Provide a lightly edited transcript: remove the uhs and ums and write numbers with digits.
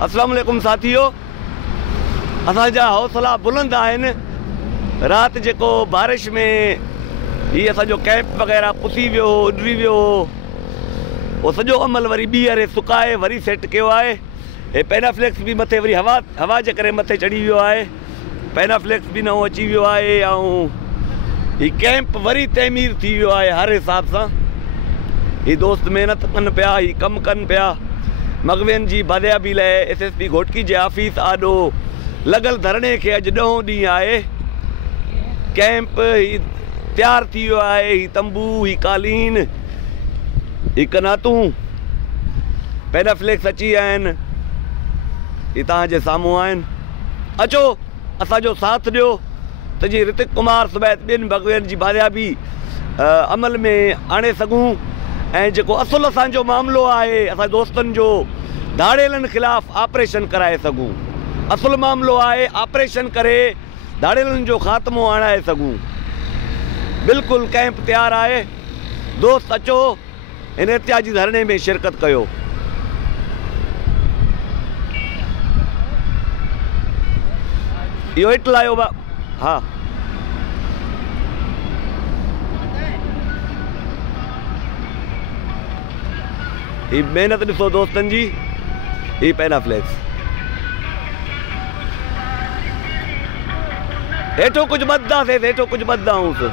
अस्सलाम वालेकुम साथियों, असांजा हौसला बुलंद आहिनि। राति जेको बारिश में ही असांजो कैंप वग़ैरह पुसी वियो हो, उॾरी वियो हो, उहो सॼो अमल वरी ॿीहर सुकाए वरी सेट कयो आहे। हे पैनाफ्लेक्स बि मथे वरी हवा जे करे मथे चढ़ी वियो आहे। पैनाफ्लेक्स बि नओं अची वियो आहे ऐं ही कैंप वरी तइमीर थी वियो आहे। हर हिसाब सां ही दोस्त महिनत कनि पिया, ही कमु कनि पिया। मगवेन जी बादियाबी लाइ SSP घोटकी जे ऑफिस आॾो लॻल धरणे खे अॼु 9हों ॾींहुं आहे। कैंप ही तयारु थी वियो आहे। ही तंबू, ही कालीन, ही कनातूं, पैनाफ्लेक्स अची विया आहिनि। ही तव्हांजे साम्हूं आहिनि। अचो असांजो साथ ॾियो त जीअं ऋतिक कुमार समेत ॿियनि मगवेन जी बादियाबी अमल में आणे सघूं ऐं जेको असुलु असांजो मामिलो आहे असां दोस्तनि जो धाड़ेलनि ख़िलाफ़ु ऑपरेशन कराए सघूं। असुलु मामिलो आहे ऑपरेशन करे धाड़ेलनि जो ख़ात्मो आणाए सघूं। बिल्कुलु कैंप तयारु आहे। दोस्त अचो हिन एहतियाजी धरणे में शिरकत कयो। इहो हिटु लाहियो हा, ही महिनत ॾिसो दोस्तनि जी। ही पैनाफ्लेक्स हेठो कुझु ॿधंदासीं, हेठो कुझु ॿधंदा आहियूं।